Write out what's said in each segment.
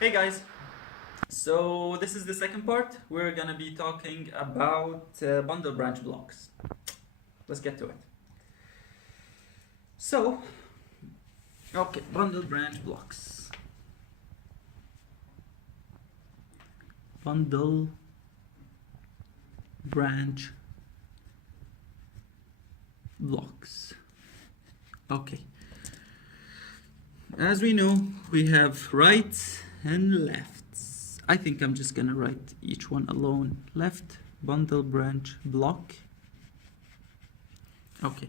Hey guys, so this is the second part. We're gonna be talking about bundle branch blocks. Let's get to it. So, okay, bundle branch blocks. Bundle branch blocks. Okay. As we know, we have right and lefts. I think I'm just gonna write each one alone. Left bundle branch block. Okay,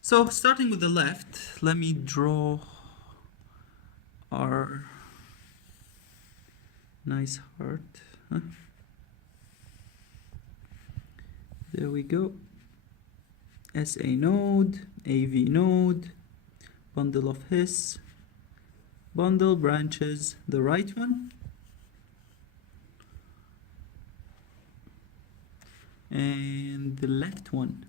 so starting with the left, let me draw our nice heart. Huh? There we go. SA node, AV node, bundle of His, bundle branches, the right one, and the left one.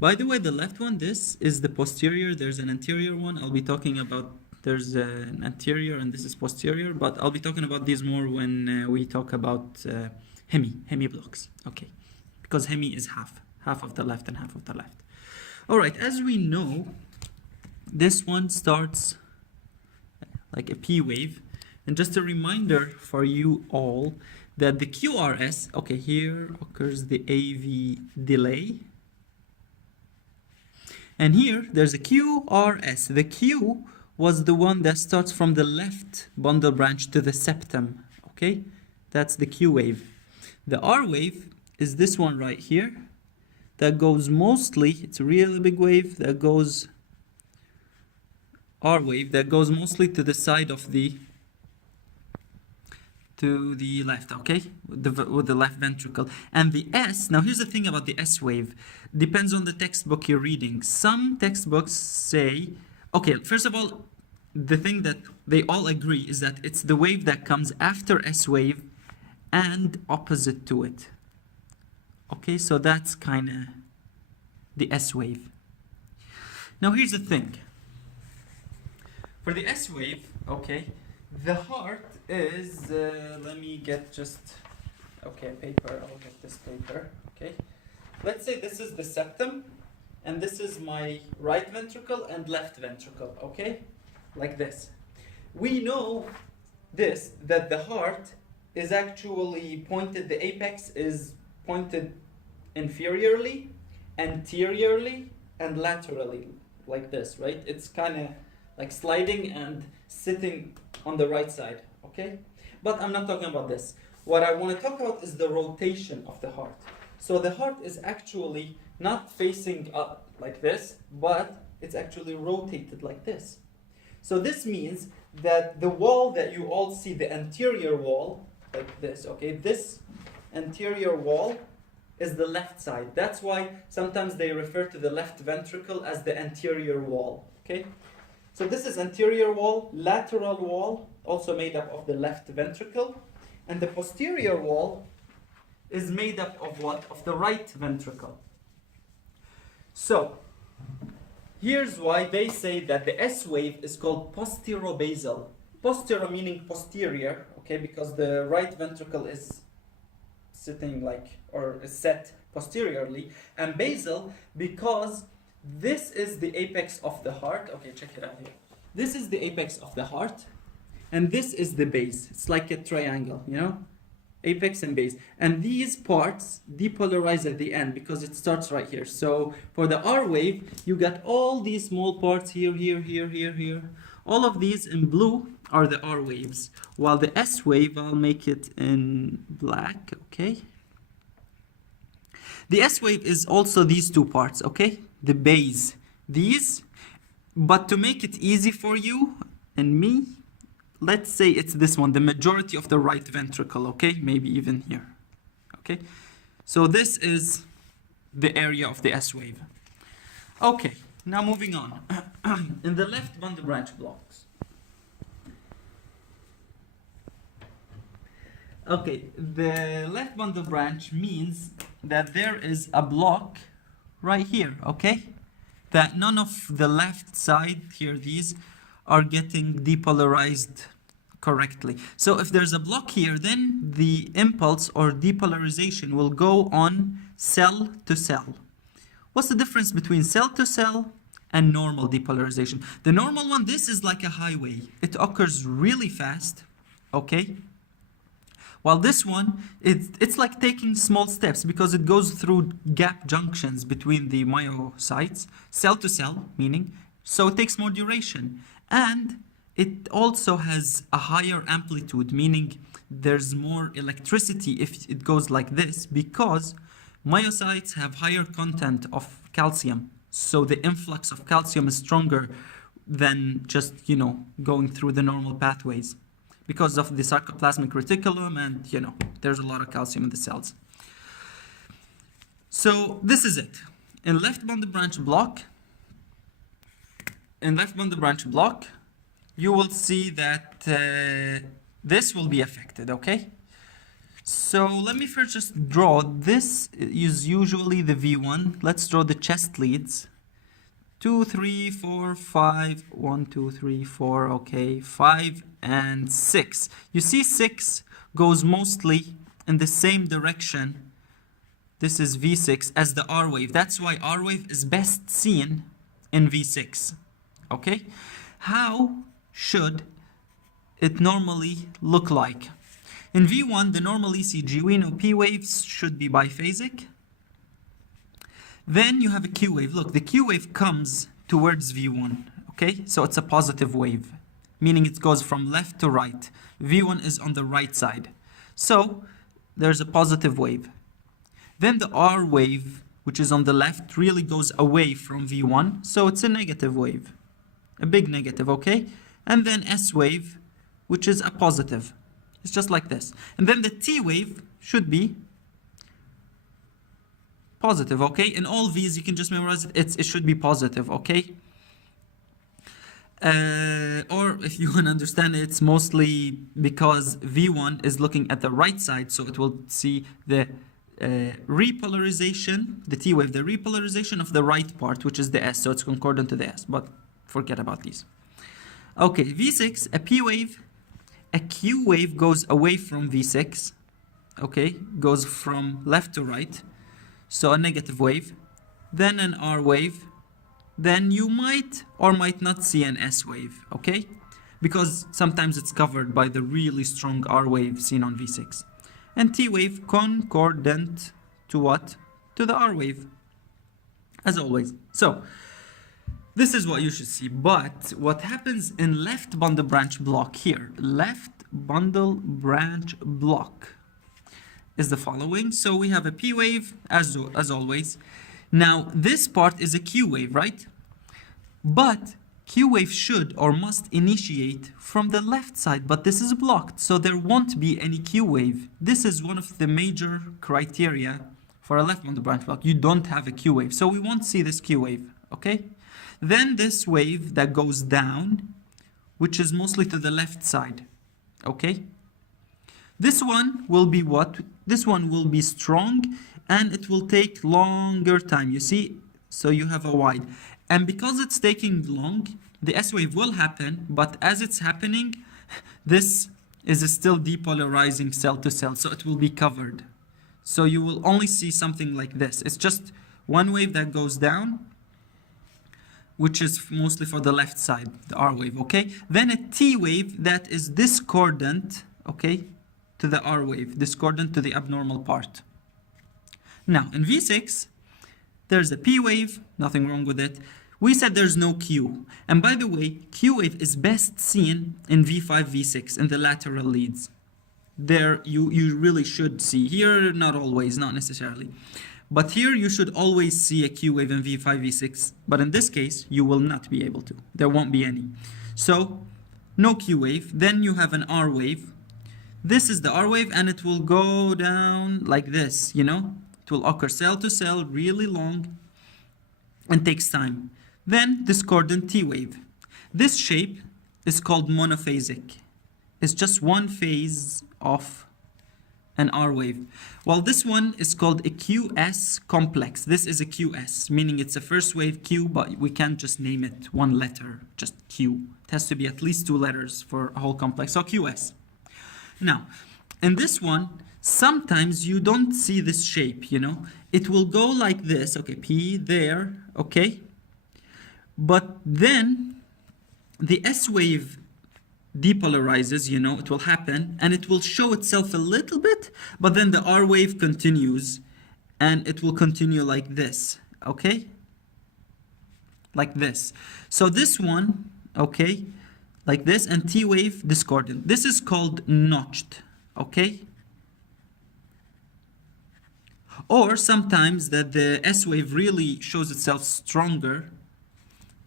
By the way, the left one, this is the posterior. There's an anterior one. I'll be talking about, there's an anterior and this is posterior, but I'll be talking about these more when we talk about hemi blocks. Okay, because hemi is half of the left and half of the left. All right, as we know, this one starts like a P wave. And just a reminder for you all that the QRS, okay, here occurs the AV delay. And here there's a QRS. The Q was the one that starts from the left bundle branch to the septum, okay? That's the Q wave. The R wave is this one right here. That goes mostly, it's a really big wave that goes, R wave, that goes mostly to the side of the left, okay, with the left ventricle. And the S, now here's the thing about the S wave, depends on the textbook you're reading. Some textbooks say, okay, first of all, the thing that they all agree is that it's the wave that comes after S wave and opposite to it. Okay, so that's kind of the S wave. Now here's the thing. For the S wave, okay, the heart is, let me get just, okay, paper, I'll get this paper, okay. Let's say this is the septum, and this is my right ventricle and left ventricle, okay, like this. We know this, that the heart is actually pointed, the apex is pointed inferiorly, anteriorly, and laterally, like this, right? It's kind of like sliding and sitting on the right side, okay? But I'm not talking about this. What I want to talk about is the rotation of the heart. So the heart is actually not facing up like this, but it's actually rotated like this. So this means that the wall that you all see, the anterior wall, like this, okay? This anterior wall is the left side. That's why sometimes they refer to the left ventricle as the anterior wall, okay? So this is anterior wall, lateral wall, also made up of the left ventricle. And the posterior wall is made up of what? Of the right ventricle. So, here's why they say that the S wave is called posterobasal. Postero meaning posterior, okay, because the right ventricle is sitting like, or is set posteriorly. And basal because this is the apex of the heart. Okay, check it out here. This is the apex of the heart, and this is the base. It's like a triangle, you know? Apex and base. And these parts depolarize at the end because it starts right here. So for the R wave, you got all these small parts here, here, here, here, here. All of these in blue are the R waves, while the S wave, I'll make it in black, okay? The S wave is also these two parts, okay? The base, these, but to make it easy for you and me, let's say it's this one, the majority of the right ventricle, okay? Maybe even here, okay? So this is the area of the S wave. Okay, now moving on. In the left bundle branch blocks. Okay, the left bundle branch means that there is a block right here, okay? That none of the left side here, these are getting depolarized correctly. So if there's a block here, then the impulse or depolarization will go on cell to cell. What's the difference between cell to cell and normal depolarization? The normal one, this is like a highway. It occurs really fast, okay? While this one, it's like taking small steps because it goes through gap junctions between the myocytes, cell to cell, meaning, so it takes more duration. And it also has a higher amplitude, meaning there's more electricity if it goes like this, because myocytes have higher content of calcium. So the influx of calcium is stronger than just, going through the normal pathways because of the sarcoplasmic reticulum, and, there's a lot of calcium in the cells. So this is it. In left bundle branch block, you will see that this will be affected, okay? So let me first just draw. This is usually the V1. Let's draw the chest leads. 2, 3, 4, 5. 1, 2, 3, 4. Okay, 5 and 6. You see 6 goes mostly in the same direction. This is V6 as the R wave. That's why R wave is best seen in V6. Okay? How should it normally look like? In V1, the normal ECG, we know P waves should be biphasic. Then you have a Q wave. Look, the Q wave comes towards V1, okay? So it's a positive wave, meaning it goes from left to right. V1 is on the right side. So there's a positive wave. Then the R wave, which is on the left, really goes away from V1. So it's a negative wave, a big negative, okay? And then S wave, which is a positive. It's just like this. And then the T wave should be positive, okay? In all V's, you can just memorize it. It should be positive, okay? Or if you want to understand it, it's mostly because V1 is looking at the right side, so it will see the repolarization, the T wave, the repolarization of the right part, which is the S, so it's concordant to the S, but forget about these. Okay, V6, a P wave, a Q wave goes away from V6, okay, goes from left to right, so a negative wave, then an R wave, then you might or might not see an S wave, okay, because sometimes it's covered by the really strong R wave seen on V6. And T wave concordant to what? To the R wave, as always. So this is what you should see. But what happens in left bundle branch block here, left bundle branch block, is the following. So we have a P wave, as always. Now this part is a Q wave, right? But Q wave should or must initiate from the left side, but this is blocked, so there won't be any Q wave. This is one of the major criteria for a left bundle branch block. You don't have a Q wave, so we won't see this Q wave, okay? Then this wave that goes down, which is mostly to the left side, okay? This one will be what? This one will be strong, and it will take longer time, you see? So you have a wide. And because it's taking long, the S wave will happen, but as it's happening, this is still depolarizing cell to cell, so it will be covered. So you will only see something like this. It's just one wave that goes down, which is mostly for the left side, the R wave, okay? Then a T wave that is discordant, okay, to the R wave, discordant to the abnormal part. Now, in V6, there's a P wave, nothing wrong with it. We said there's no Q. And by the way, Q wave is best seen in V5, V6, in the lateral leads. There, you really should see. Here, not always, not necessarily. But here, you should always see a Q wave in V5, V6. But in this case, you will not be able to. There won't be any. So, no Q wave. Then you have an R wave. This is the R wave, and it will go down like this, you know? It will occur cell to cell, really long, and takes time. Then discordant T wave. This shape is called monophasic. It's just one phase of an R wave. Well, this one is called a QS complex. This is a QS, meaning it's a first wave Q, but we can't just name it one letter, just Q. It has to be at least 2 letters for a whole complex, so QS. Now, in this one, sometimes you don't see this shape, you know. It will go like this, okay, P there, okay. But then the S wave depolarizes, you know, it will happen, and it will show itself a little bit, but then the R wave continues, and it will continue like this, okay? Like this. So this one, okay, like this, and T wave discordant. This is called notched, okay? Or sometimes that the S wave really shows itself stronger,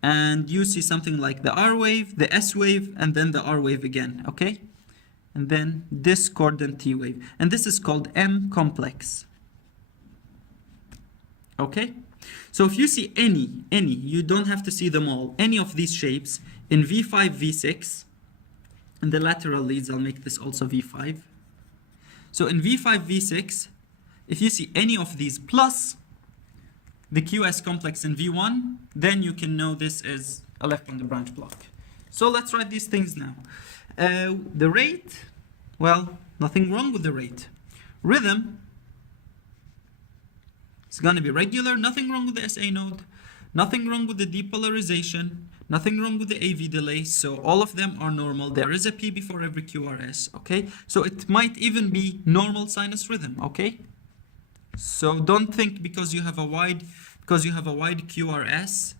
and you see something like the R wave, the S wave, and then the R wave again, okay? And then discordant T wave. And this is called M complex. Okay? So if you see any, you don't have to see them all, any of these shapes in V5, V6, and the lateral leads, I'll make this also V5. So in V5, V6, if you see any of these plus the QS complex in V1, then you can know this is a left bundle branch block. So let's write these things now. The rate, well, nothing wrong with the rate. Rhythm is going to be regular, nothing wrong with the SA node, nothing wrong with the depolarization, nothing wrong with the AV delay, so all of them are normal. There is a P before every QRS, okay? So it might even be normal sinus rhythm, okay? So don't think because you have a wide QRS,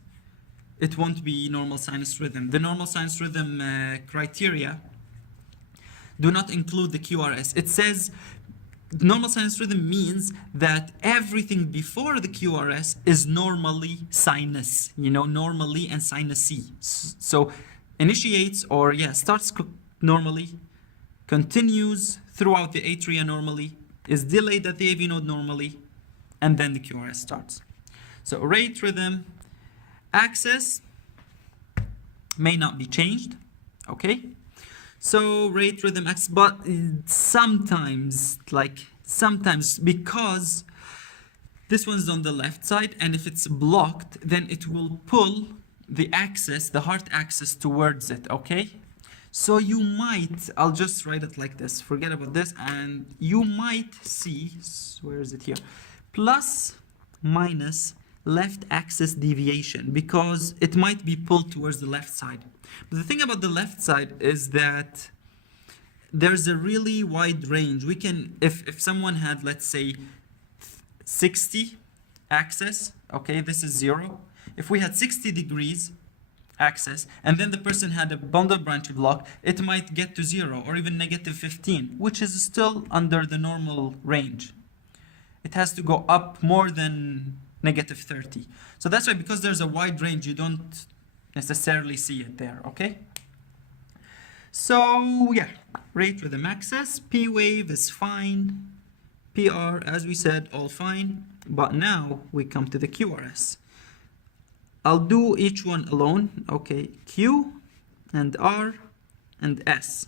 it won't be normal sinus rhythm. The normal sinus rhythm criteria do not include the QRS. It says normal sinus rhythm means that everything before the QRS is normally sinus, you know, normally and sinusy. So initiates or starts normally, continues throughout the atria normally, is delayed at the AV node normally, and then the QRS starts. So rate, rhythm, axis may not be changed, okay? So rate, rhythm, axis, but sometimes, because this one's on the left side, and if it's blocked, then it will pull the axis, the heart axis towards it, okay? So you might, I'll just write it like this, forget about this, and you might see, where is it here? Plus, minus, left axis deviation, because it might be pulled towards the left side. But the thing about the left side is that there's a really wide range. We can, if someone had, let's say, 60 axis, okay, this is 0. If we had 60 degrees axis, and then the person had a bundle branch block, it might get to 0 or even negative 15, which is still under the normal range. It has to go up more than negative 30. So that's why, because there's a wide range, you don't necessarily see it there, okay? So yeah, rate, rhythm, axis, P wave is fine, PR, as we said, all fine, but now we come to the QRS. I'll do each one alone. Okay, Q and R and S.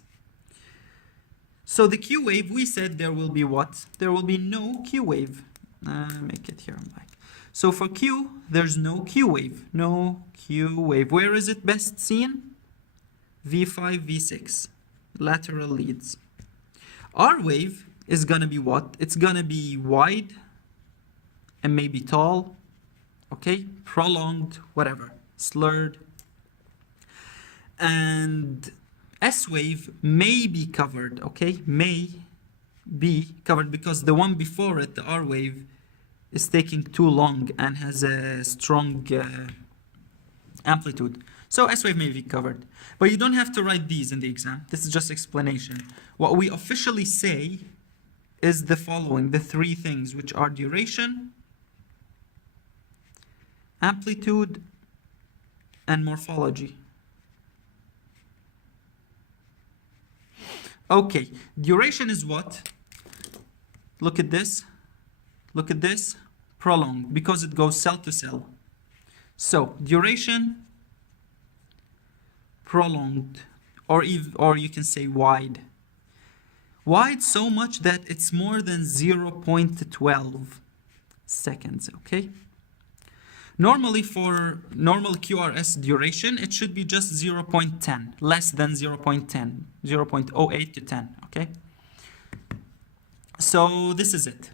So the Q wave, we said there will be what? There will be no Q wave. Make it here, I'm back. So for Q, there's no Q wave. No Q wave. Where is it best seen? V5, V6. Lateral leads. R wave is gonna be what? It's gonna be wide and maybe tall. Okay, prolonged, whatever, slurred. And S wave may be covered, okay, may be covered because the one before it, the R wave, is taking too long and has a strong amplitude. So S wave may be covered. But you don't have to write these in the exam. This is just explanation. What we officially say is the following, the 3 things, which are duration, amplitude, and morphology. Okay, duration is what? Look at this, prolonged, because it goes cell to cell. So, duration, prolonged, or you can say wide. wide so much that it's more than 0.12 seconds, okay? Normally for normal QRS duration, it should be just 0.10, less than 0.10, 0.08 to 10, okay? So this is it,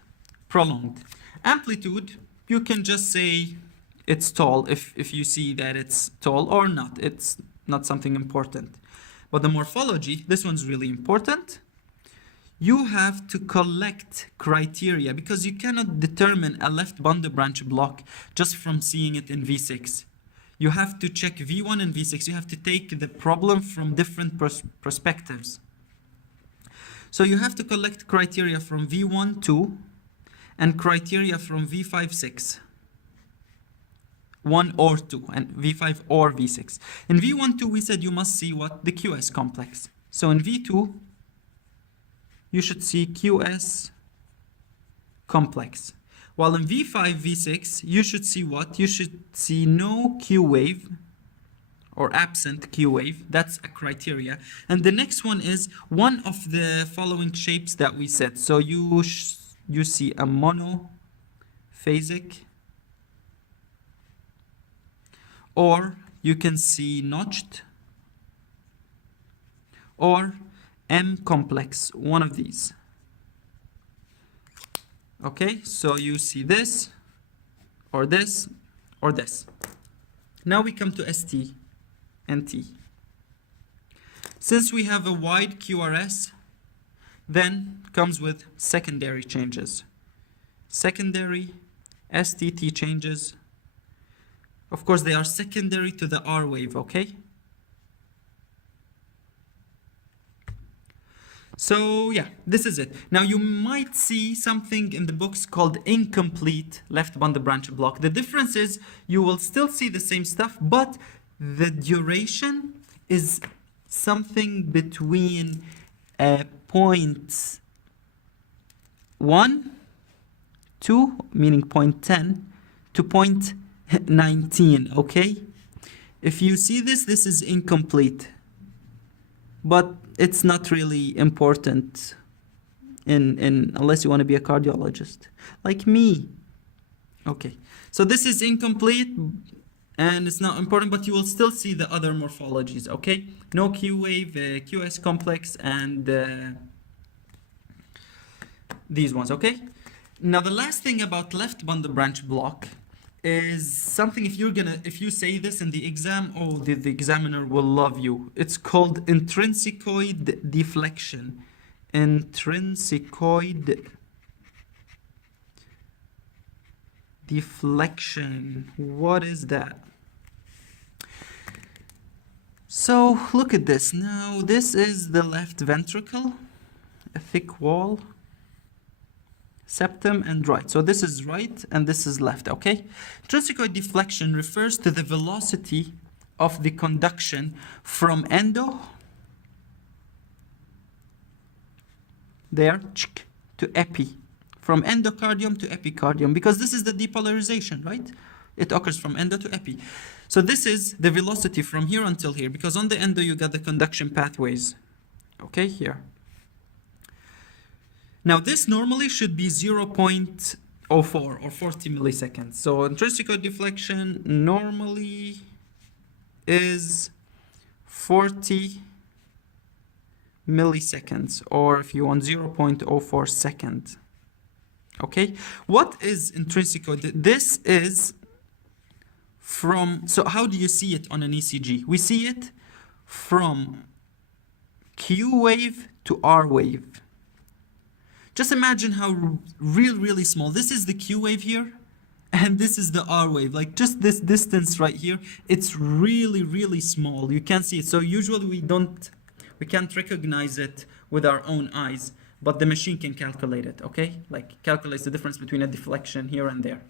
prolonged. Amplitude, you can just say it's tall if you see that it's tall or not. It's not something important. But the morphology, this one's really important. You have to collect criteria because you cannot determine a left bundle branch block just from seeing it in V6. You have to check V1 and V6. You have to take the problem from different perspectives. So you have to collect criteria from V1, 2 and criteria from V5, 6. 1 or 2 and V5 or V6. In V1, 2 we said you must see what? The QS complex. So in V2 you should see QS complex. While in V5, V6, you should see what? You should see no Q wave or absent Q wave. That's a criteria. And the next one is one of the following shapes that we said. So you see a monophasic, or you can see notched, or M complex, one of these. Okay, so you see this, or this, or this. Now we come to ST and T. Since we have a wide QRS, then comes with secondary changes. Secondary STT changes. Of course, they are secondary to the R wave, okay? So yeah, this is it. Now you might see something in the books called incomplete left bundle branch block. The difference is you will still see the same stuff, but the duration is something between 0.1, 2, meaning 0.10, to 0.19, okay? If you see this, this is incomplete. But it's not really important unless you want to be a cardiologist like me. Okay, so this is incomplete and it's not important, but you will still see the other morphologies, okay? No Q wave, QS complex, and these ones, okay? Now the last thing about left bundle branch block is something, if you say this in the exam, oh, the examiner will love you. It's called intrinsicoid deflection. Intrinsicoid deflection. What is that? So look at this. Now this is the left ventricle, a thick wall, septum and right. So this is right and this is left, okay? Intrinsic deflection refers to the velocity of the conduction from endo, there, to epi, from endocardium to epicardium, because this is the depolarization, right? It occurs from endo to epi. So this is the velocity from here until here, because on the endo you got the conduction pathways, okay, here. Now this normally should be 0.04 or 40 milliseconds. So intrinsic deflection normally is 40 milliseconds, or if you want 0.04 second. Okay, what is intrinsic? This is from, so how do you see it on an ECG? We see it from Q wave to R wave. Just imagine how really small. This is the Q wave here, and this is the R wave. Like just this distance right here, it's really small. You can't see it. So usually we can't recognize it with our own eyes, but the machine can calculate it, okay? Like calculates the difference between a deflection here and there.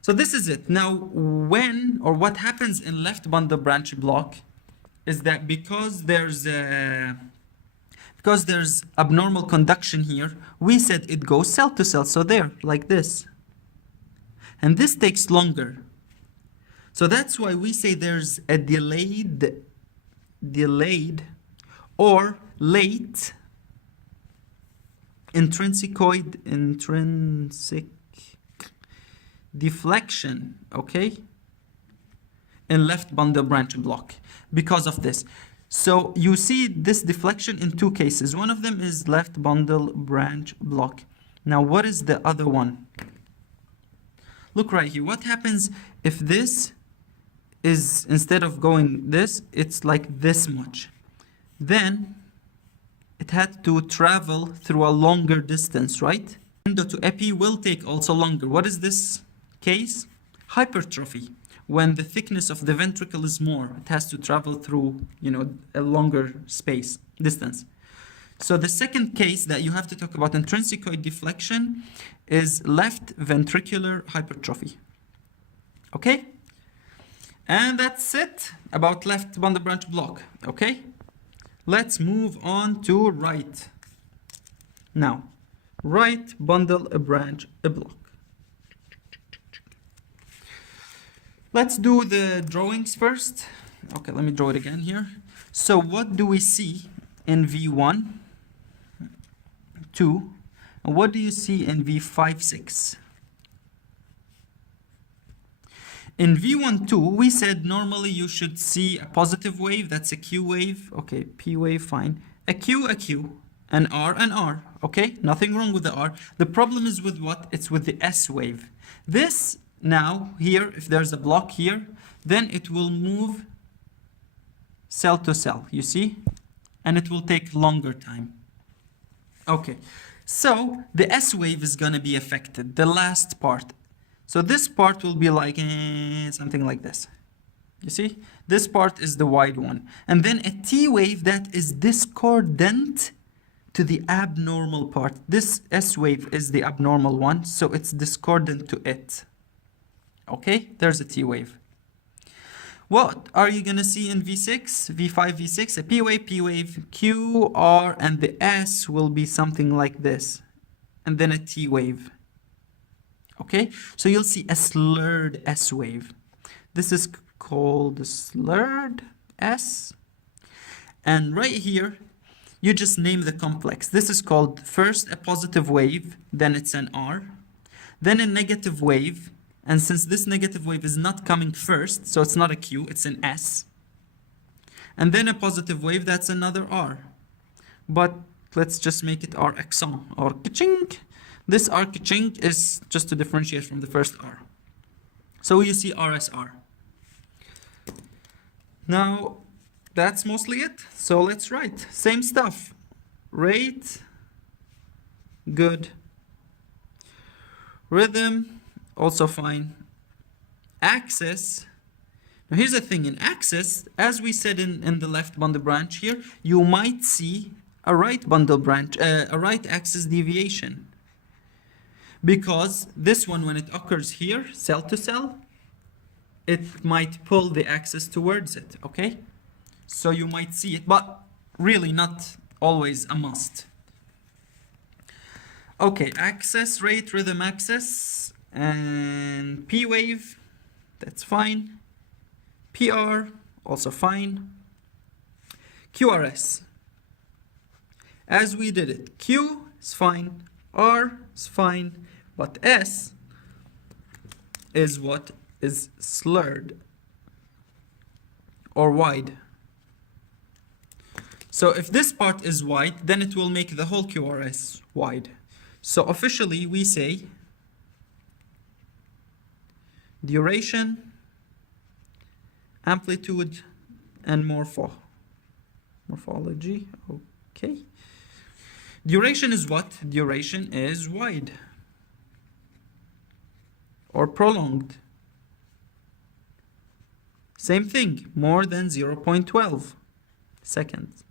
So this is it. Now when, or what happens in left bundle branch block is that because there's abnormal conduction here, we said it goes cell to cell, so there, like this. And this takes longer. So that's why we say there's a delayed or late intrinsic deflection, okay, in left bundle branch block because of this. So you see this deflection in two cases. One of them is left bundle branch block. Now what is the other one? Look right here. What happens if this is, instead of going this, it's like this much? Then it had to travel through a longer distance, right? Endo to epi will take also longer. What is this case? Hypertrophy. When the thickness of the ventricle is more, it has to travel through, a longer distance. So the second case that you have to talk about intrinsic deflection is left ventricular hypertrophy. Okay? And that's it about left bundle branch block. Okay? Let's move on to right. Now, right bundle branch block. Let's do the drawings first. Okay, let me draw it again here. So what do we see in V1, 2, and what do you see in V5, 6? In V1, 2, we said normally you should see a positive wave, that's a Q wave. Okay, P wave, fine. A Q, an R, okay? Nothing wrong with the R. The problem is with what? It's with the S wave. This, now, here, if there's a block here, then it will move cell to cell, you see? And it will take longer time. Okay, so the S wave is going to be affected, the last part. So this part will be like something like this. You see? This part is the wide one. And then a T wave that is discordant to the abnormal part. This S wave is the abnormal one, so it's discordant to it. Okay, there's a T wave. What are you going to see in V6, V5, V6? A P wave, Q, R, and the S will be something like this. And then a T wave. Okay, so you'll see a slurred S wave. This is called the slurred S. And right here, you just name the complex. This is called first a positive wave, then it's an R. Then a negative wave. And since this negative wave is not coming first, so it's not a Q, it's an S. And then a positive wave, that's another R. But let's just make it R accent, or ka-ching. This R ka-ching is just to differentiate from the first R. So you see RSR. Now, that's mostly it. So let's write. Same stuff. Rate, good. Rhythm, also fine. Axis. Now here's the thing, in axis, as we said in the left bundle branch here, you might see a right bundle branch, a right axis deviation. Because this one, when it occurs here, cell to cell, it might pull the axis towards it, okay? So you might see it, but really not always a must. Okay, axis, rate, rhythm axis. And P wave, that's fine. PR, also fine. QRS, as we did it, Q is fine, R is fine, but S is what is slurred or wide. So if this part is wide, then it will make the whole QRS wide. So officially we say duration, amplitude, and morphology. Okay. Duration is what? Duration is wide or prolonged. Same thing, more than 0.12 seconds.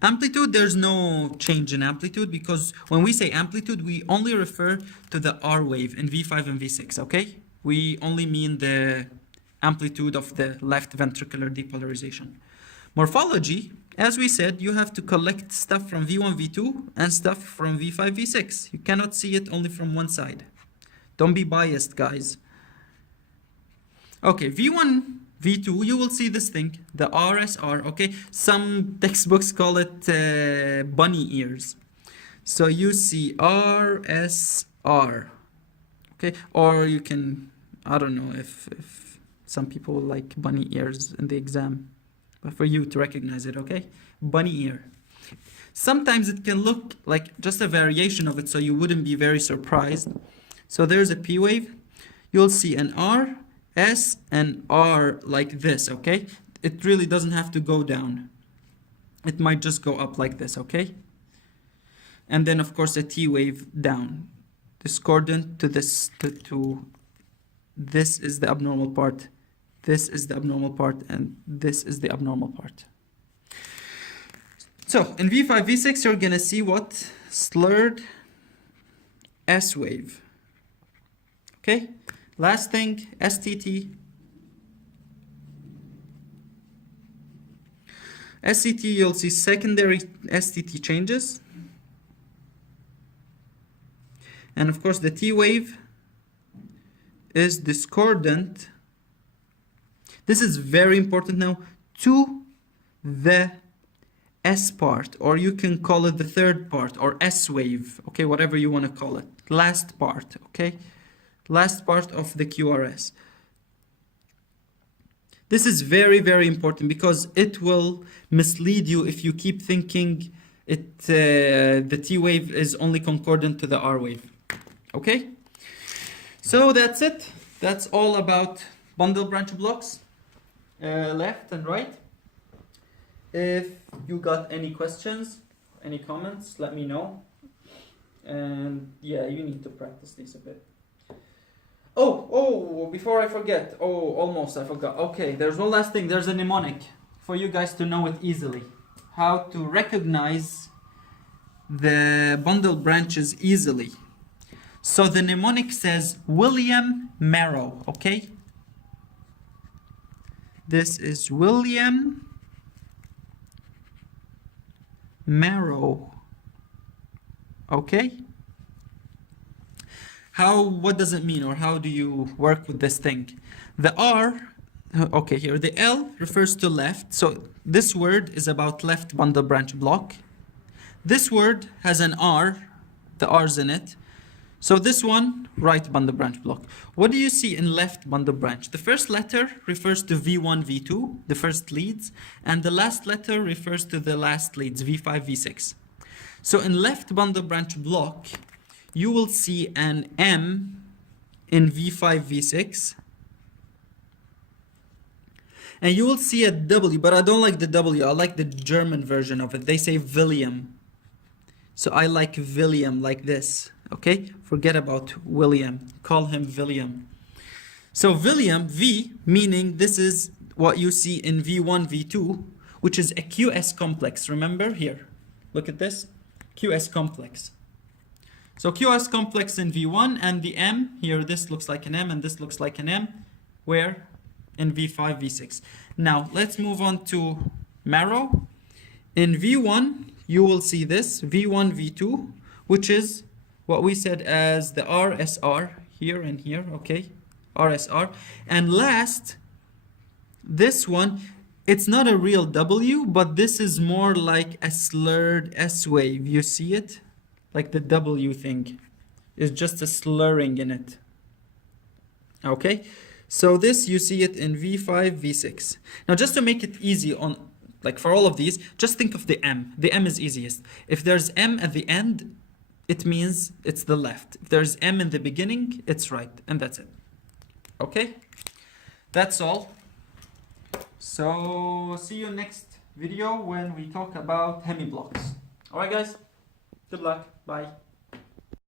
Amplitude, there's no change in amplitude because when we say amplitude, we only refer to the R wave in V5 and V6, okay? We only mean the amplitude of the left ventricular depolarization. Morphology, as we said, you have to collect stuff from V1, V2 and stuff from V5, V6. You cannot see it only from one side. Don't be biased, guys. Okay, V1, V2, you will see this thing, the RSR, okay? Some textbooks call it bunny ears. So you see RSR, okay? Or you can, I don't know if some people like bunny ears in the exam, but for you to recognize it, okay? Bunny ear. Sometimes it can look like just a variation of it, so you wouldn't be very surprised. So there's a P wave. You'll see an R, S, and R like this, okay? It really doesn't have to go down. It might just go up like this, okay? And then, of course, a T wave down. Discordant to this, to this is the abnormal part. This is the abnormal part, and this is the abnormal part. So in V5, V6, you're gonna see what? Slurred S wave. Okay? Last thing, STT. SCT, you'll see secondary STT changes. And of course, the T wave is discordant. This is very important now, to the S part, or you can call it the third part, or S wave, okay, whatever you want to call it. Last part, okay? Last part of the QRS. This is very, very important because it will mislead you if you keep thinking the T wave is only concordant to the R wave, okay? So that's it. That's all about bundle branch blocks, left and right. If you got any questions, any comments, let me know. And yeah, you need to practice these a bit. Oh, before I forget. Oh, almost I forgot. Okay, there's one last thing. There's a mnemonic for you guys to know it easily. How to recognize the bundle branches easily. So the mnemonic says William Marrow, okay? This is William Marrow, okay? What does it mean, or how do you work with this thing? The R, okay, here, the L refers to left, so this word is about left bundle branch block. This word has an R, the R's in it. So this one, right bundle branch block. What do you see in left bundle branch? The first letter refers to V1, V2, the first leads, and the last letter refers to the last leads, V5, V6. So in left bundle branch block, you will see an M in V5, V6, and you will see a W, but I don't like the W, I like the German version of it. They say William. So I like William like this. Okay, forget about William, call him William. So William, V, meaning this is what you see in V1, V2, which is a QS complex. Remember here, look at this, QS complex. So QS complex in V1, and the M, here this looks like an M and this looks like an M, where? In V5, V6. Now let's move on to Marrow. In V1, you will see this, V1, V2, which is what we said as the RSR, here and here, okay? RSR. And last, this one, it's not a real W, but this is more like a slurred S wave. You see it? Like the W thing. It's just a slurring in it. Okay? So this, you see it in V5, V6. Now just to make it easy on, like for all of these, just think of the M. The M is easiest. If there's M at the end, it means it's the left. If there's M in the beginning, it's right. And that's it. Okay? That's all. So see you next video when we talk about hemi blocks. Alright guys? Good luck. Bye.